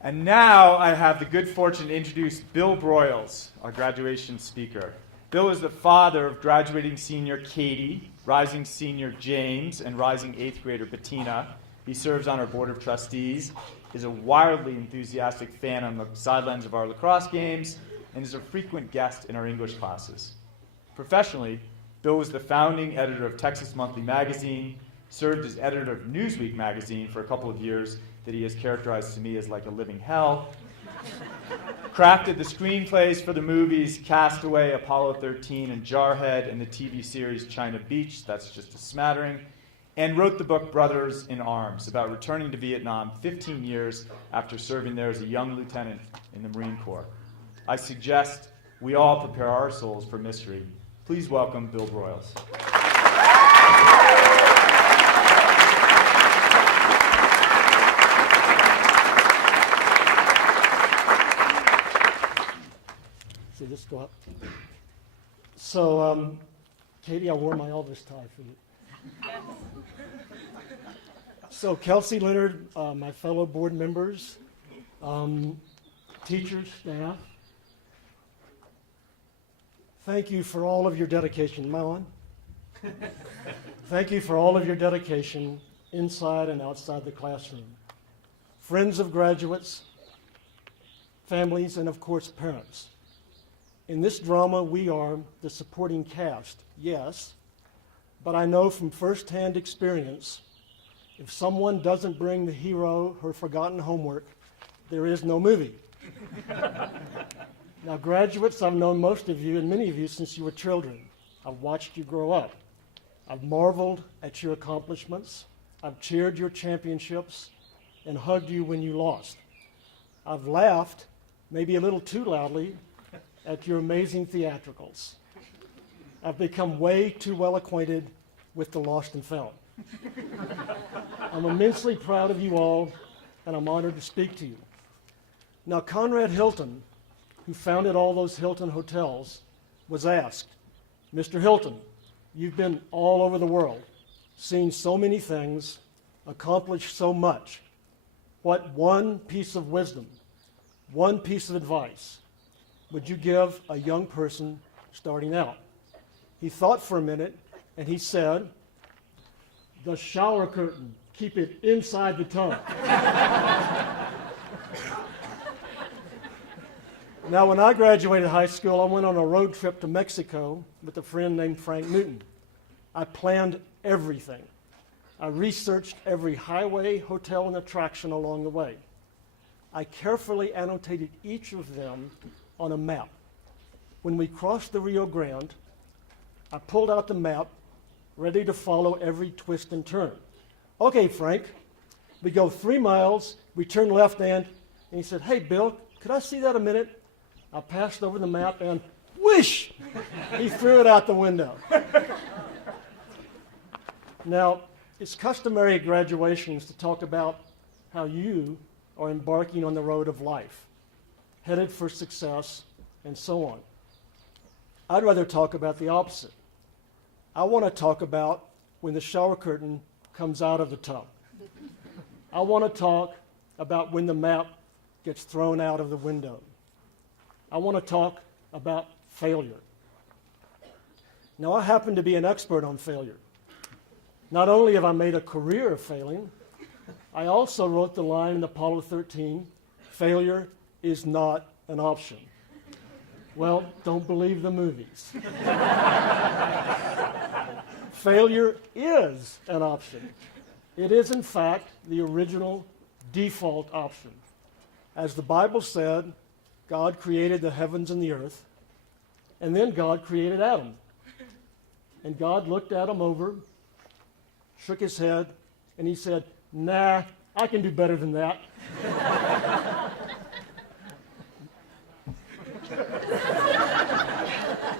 And now I have the good fortune to introduce Bill Broyles, our graduation speaker. Bill is the father of graduating senior Katie, rising senior James, and rising 8th grader Bettina. He serves on our board of trustees, is a wildly enthusiastic fan on the sidelines of our lacrosse games, and is a frequent guest in our English classes. Professionally, Bill was the founding editor of Texas Monthly Magazine, served as editor of Newsweek magazine for a couple of years that he has characterized to me as like a living hell, crafted the screenplays for the movies Castaway, Apollo 13, and Jarhead, and the TV series China Beach, that's just a smattering, and wrote the book Brothers in Arms about returning to Vietnam 15 years after serving there as a young lieutenant in the Marine Corps. I suggest we all prepare our souls for mystery. Please welcome Bill Broyles. See this go up. So, Katie, I wore my Elvis tie for you. So, Kelsey Leonard, my fellow board members, teachers, staff, thank you for all of your dedication. Am I on? Thank you for all of your dedication inside and outside the classroom. Friends of graduates, families, and of course, parents. In this drama, we are the supporting cast, yes, but I know from firsthand experience, if someone doesn't bring the hero her forgotten homework, there is no movie. Now, graduates, I've known most of you and many of you since you were children. I've watched you grow up. I've marveled at your accomplishments. I've cheered your championships and hugged you when you lost. I've laughed, maybe a little too loudly, at your amazing theatricals. I've become way too well acquainted with the lost and found. I'm immensely proud of you all, and I'm honored to speak to you. Now, Conrad Hilton, who founded all those Hilton hotels, was asked, Mr. Hilton, you've been all over the world, seen so many things, accomplished so much. What one piece of wisdom, one piece of advice would you give a young person starting out? He thought for a minute, and he said, the shower curtain, keep it inside the tub. Now, when I graduated high school, I went on a road trip to Mexico with a friend named Frank Newton. I planned everything. I researched every highway, hotel, and attraction along the way. I carefully annotated each of them on a map. When we crossed the Rio Grande, I pulled out the map, ready to follow every twist and turn. Okay, Frank, we go 3 miles, we turn left and he said, hey, Bill, could I see that a minute? I passed over the map and whoosh, he threw it out the window. Now, it's customary at graduations to talk about how you are embarking on the road of life, headed for success, and so on. I'd rather talk about the opposite. I want to talk about when the shower curtain comes out of the tub. I want to talk about when the map gets thrown out of the window. I want to talk about failure. Now, I happen to be an expert on failure. Not only have I made a career of failing, I also wrote the line in Apollo 13, failure is not an option. Well, don't believe the movies. Failure is an option. It is, in fact, the original default option. As the Bible said, God created the heavens and the earth, and then God created Adam. And God looked Adam over, shook his head, and he said, nah, I can do better than that.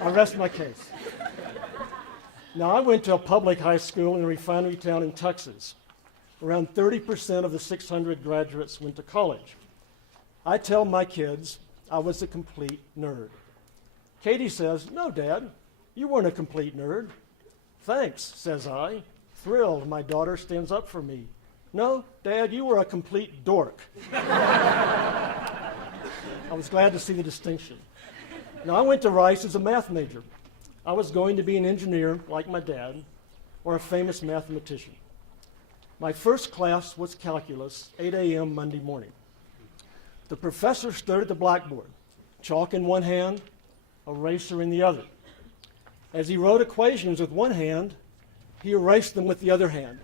I rest my case. Now, I went to a public high school in a refinery town in Texas. Around 30% of the 600 graduates went to college. I tell my kids I was a complete nerd. Katie says, no, Dad, you weren't a complete nerd. Thanks, says I. Thrilled, my daughter stands up for me. No, Dad, you were a complete dork. I was glad to see the distinction. Now, I went to Rice as a math major. I was going to be an engineer like my dad or a famous mathematician. My first class was calculus, 8 a.m. Monday morning. The professor stood at the blackboard, chalk in one hand, eraser in the other. As he wrote equations with one hand, he erased them with the other hand,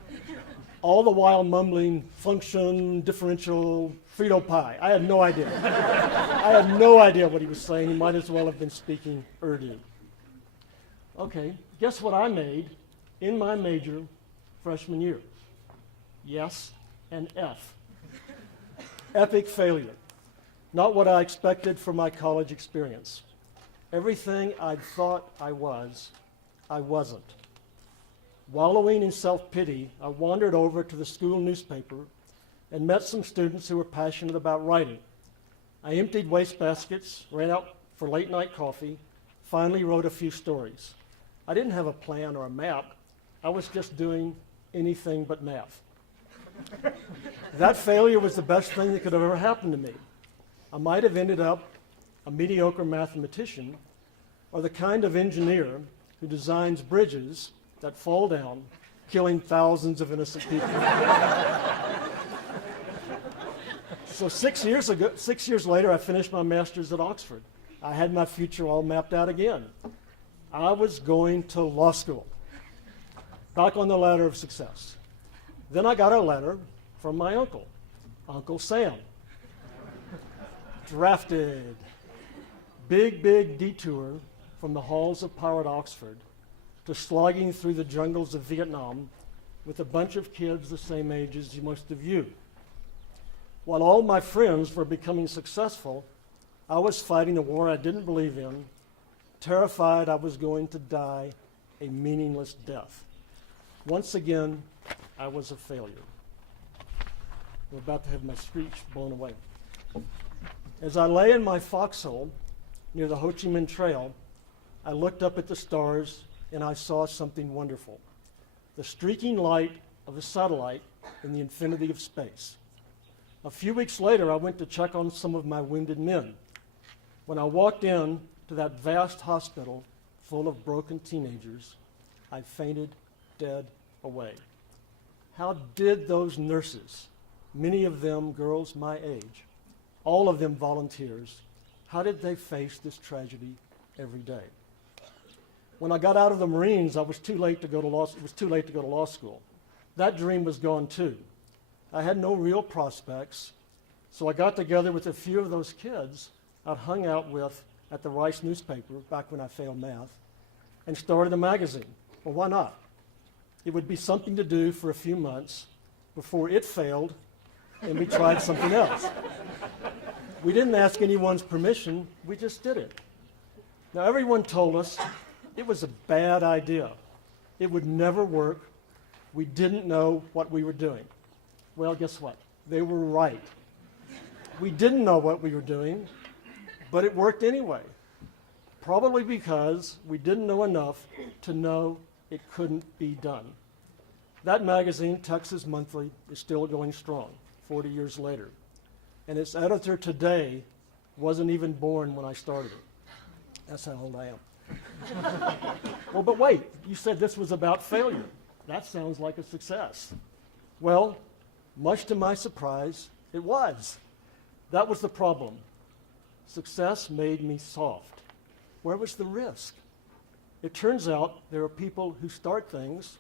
all the while mumbling function, differential, Frito pie. I had no idea. I had no idea what he was saying. He might as well have been speaking Urdu. Okay, guess what I made in my major freshman year? Yes, an F. Epic failure. Not what I expected from my college experience. Everything I thought I was, I wasn't. Wallowing in self-pity, I wandered over to the school newspaper and met some students who were passionate about writing. I emptied wastebaskets, ran out for late-night coffee, finally wrote a few stories. I didn't have a plan or a map. I was just doing anything but math. That failure was the best thing that could have ever happened to me. I might have ended up a mediocre mathematician or the kind of engineer who designs bridges that fall down, killing thousands of innocent people. So 6 years later, I finished my master's at Oxford. I had my future all mapped out again. I was going to law school, back on the ladder of success. Then I got a letter from my uncle, Uncle Sam. Drafted. Big detour from the halls of power at Oxford to slogging through the jungles of Vietnam with a bunch of kids the same age as most of you. While all my friends were becoming successful, I was fighting a war I didn't believe in, terrified I was going to die a meaningless death. Once again, I was a failure. I'm about to have my speech blown away. As I lay in my foxhole near the Ho Chi Minh Trail, I looked up at the stars and I saw something wonderful. The streaking light of a satellite in the infinity of space. A few weeks later, I went to check on some of my wounded men. When I walked in to that vast hospital full of broken teenagers, I fainted dead away. How did those nurses, many of them girls my age, all of them volunteers, how did they face this tragedy every day? When I got out of the Marines, it was too late to go to law school. That dream was gone too. I had no real prospects, so I got together with a few of those kids I'd hung out with at the Rice newspaper back when I failed math, and started a magazine. Well, why not? It would be something to do for a few months before it failed and we tried something else. We didn't ask anyone's permission, we just did it. Now, everyone told us it was a bad idea. It would never work. We didn't know what we were doing. Well, guess what? They were right. We didn't know what we were doing, but it worked anyway. Probably because we didn't know enough to know it couldn't be done. That magazine, Texas Monthly, is still going strong 40 years later. And its editor today wasn't even born when I started it. That's how old I am. Well, but wait, you said this was about failure. That sounds like a success. Well, much to my surprise, it was. That was the problem. Success made me soft. Where was the risk? It turns out there are people who start things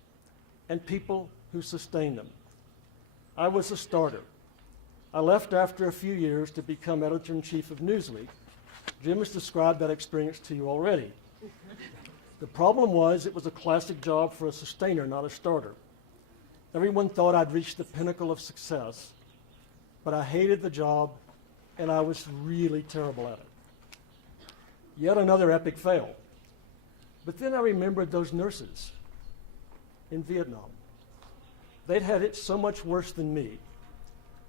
and people who sustain them. I was a starter. I left after a few years to become editor-in-chief of Newsweek. Jim has described that experience to you already. The problem was it was a classic job for a sustainer, not a starter. Everyone thought I'd reached the pinnacle of success, but I hated the job and I was really terrible at it. Yet another epic fail. But then I remembered those nurses in Vietnam. They'd had it so much worse than me,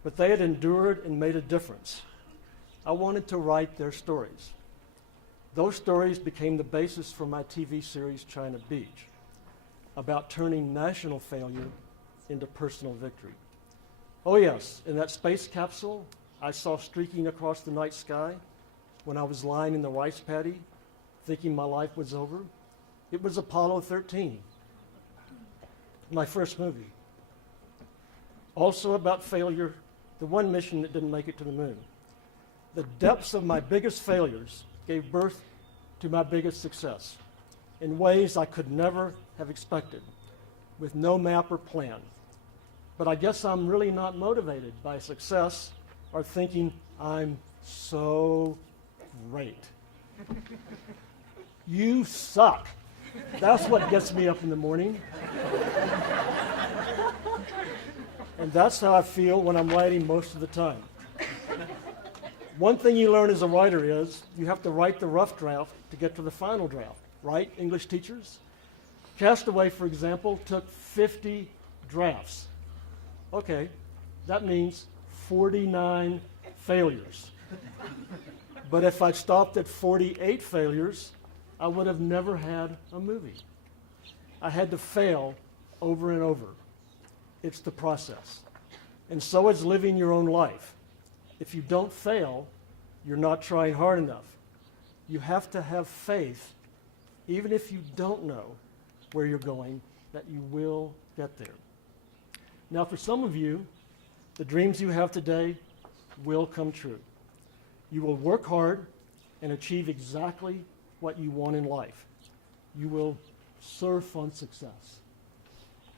but they had endured and made a difference. I wanted to write their stories. Those stories became the basis for my TV series, China Beach, about turning national failure into personal victory. Oh yes, in that space capsule I saw streaking across the night sky when I was lying in the rice paddy thinking my life was over, it was Apollo 13, my first movie. Also about failure, the one mission that didn't make it to the moon. The depths of my biggest failures gave birth to my biggest success in ways I could never have expected, with no map or plan. But I guess I'm really not motivated by success or thinking I'm so great. You suck. That's what gets me up in the morning. And that's how I feel when I'm writing most of the time. One thing you learn as a writer is you have to write the rough draft to get to the final draft, right, English teachers? Castaway, for example, took 50 drafts. Okay, that means 49 failures. But if I stopped at 48 failures, I would have never had a movie. I had to fail over and over. It's the process. And so is living your own life. If you don't fail, you're not trying hard enough. You have to have faith, even if you don't know where you're going, that you will get there. Now, for some of you, the dreams you have today will come true. You will work hard and achieve exactly what you want in life. You will surf on success.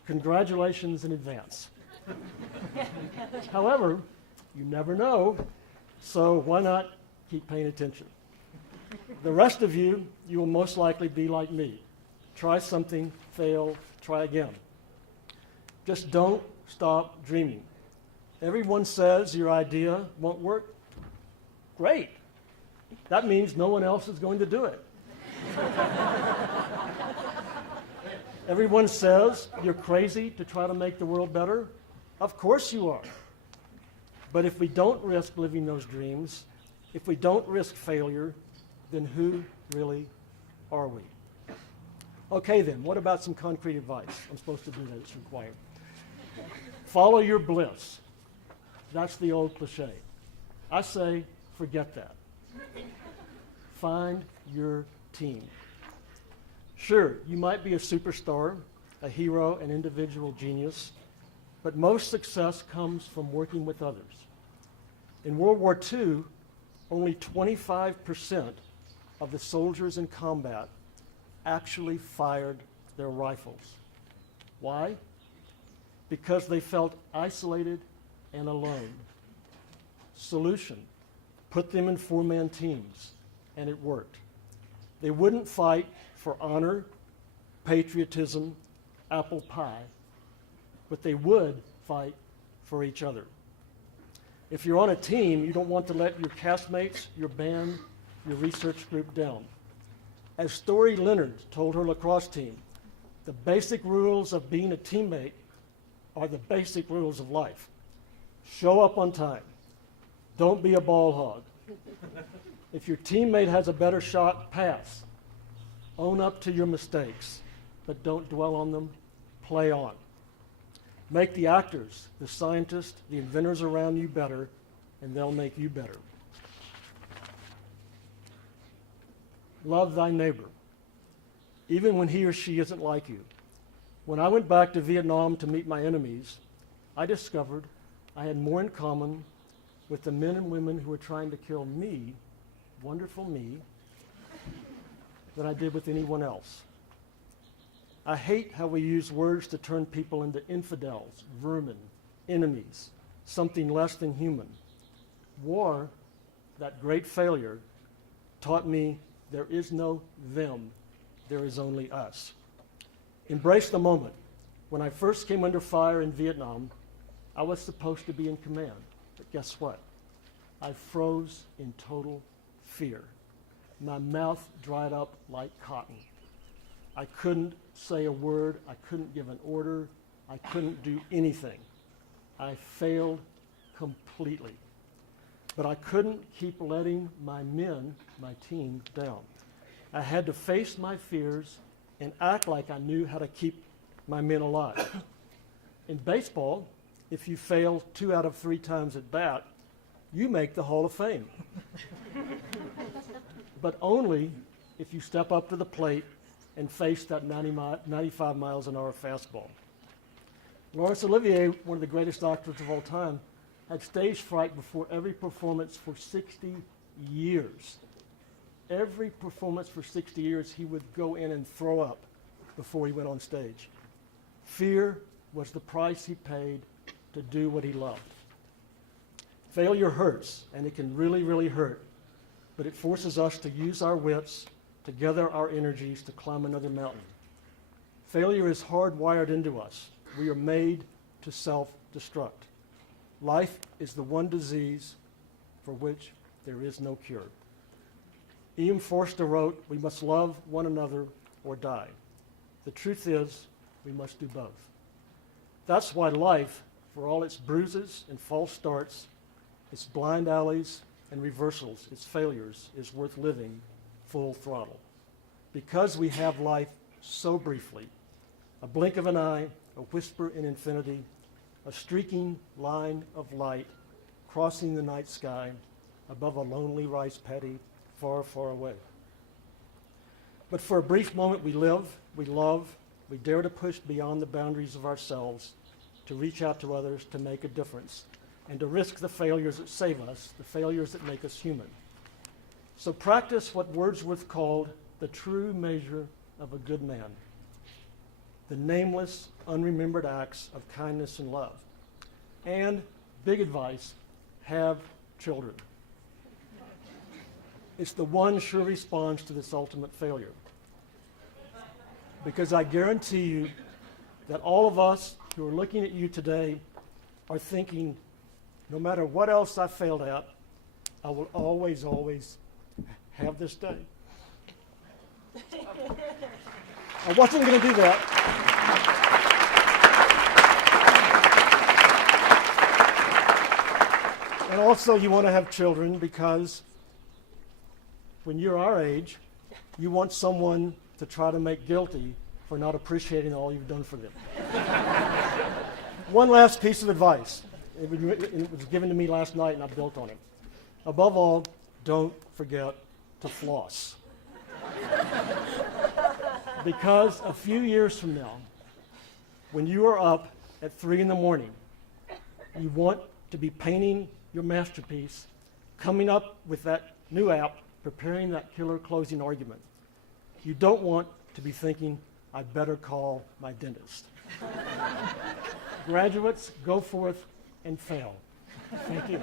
Congratulations in advance. However, you never know, so why not keep paying attention? The rest of you, you will most likely be like me. Try something, fail, try again. Just don't stop dreaming. Everyone says your idea won't work. Great. That means no one else is going to do it. Everyone says you're crazy to try to make the world better. Of course you are. But if we don't risk living those dreams, if we don't risk failure, then who really are we? Okay then, what about some concrete advice? I'm supposed to do that, it's required. Follow your bliss. That's the old cliche. I say, forget that. Find your team. Sure, you might be a superstar, a hero, an individual genius, but most success comes from working with others. In World War II, only 25% of the soldiers in combat actually fired their rifles. Why? Because they felt isolated and alone. Solution: put them in four-man teams, and it worked. They wouldn't fight for honor, patriotism, apple pie, but they would fight for each other. If you're on a team, you don't want to let your castmates, your band, your research group down. As Story Leonard told her lacrosse team, the basic rules of being a teammate are the basic rules of life. Show up on time. Don't be a ball hog. If your teammate has a better shot, pass. Own up to your mistakes, but don't dwell on them. Play on. Make the actors, the scientists, the inventors around you better, and they'll make you better. Love thy neighbor, even when he or she isn't like you. When I went back to Vietnam to meet my enemies, I discovered I had more in common with the men and women who were trying to kill me, wonderful me, than I did with anyone else. I hate how we use words to turn people into infidels, vermin, enemies, something less than human. War, that great failure, taught me there is no them, there is only us. Embrace the moment. When I first came under fire in Vietnam, I was supposed to be in command, but guess what? I froze in total fear. My mouth dried up like cotton. I couldn't say a word. I couldn't give an order. I couldn't do anything. I failed completely. But I couldn't keep letting my men, my team, down. I had to face my fears and act like I knew how to keep my men alive. In baseball, if you fail 2 out of 3 times at bat, you make the Hall of Fame. But only if you step up to the plate and face that 95 miles an hour fastball. Laurence Olivier, one of the greatest actors of all time, had stage fright before every performance for 60 years. Every performance for 60 years, he would go in and throw up before he went on stage. Fear was the price he paid to do what he loved. Failure hurts, and it can really, really hurt, but it forces us to use our wits, to gather our energies to climb another mountain. Failure is hardwired into us. We are made to self-destruct. Life is the one disease for which there is no cure. E.M. Forster wrote, "We must love one another or die." The truth is, we must do both. That's why life, for all its bruises and false starts, its blind alleys and reversals, its failures, is worth living full throttle. Because we have life so briefly, a blink of an eye, a whisper in infinity, a streaking line of light crossing the night sky above a lonely rice paddy far, far away. But for a brief moment we live, we love, we dare to push beyond the boundaries of ourselves, to reach out to others, to make a difference, and to risk the failures that save us, the failures that make us human. So practice what Wordsworth called the true measure of a good man, the nameless, unremembered acts of kindness and love. And, big advice, have children. It's the one sure response to this ultimate failure. Because I guarantee you that all of us who are looking at you today are thinking, no matter what else I failed at, I will always, always have this day. I wasn't going to do that. And also you want to have children because when you're our age, you want someone to try to make guilty for not appreciating all you've done for them. One last piece of advice. It was given to me last night and I built on it. Above all, don't forget to floss. Because a few years from now, when you are up at 3 in the morning, you want to be painting your masterpiece, coming up with that new app, preparing that killer closing argument. You don't want to be thinking, I better call my dentist. Graduates, go forth and fail. Thank you.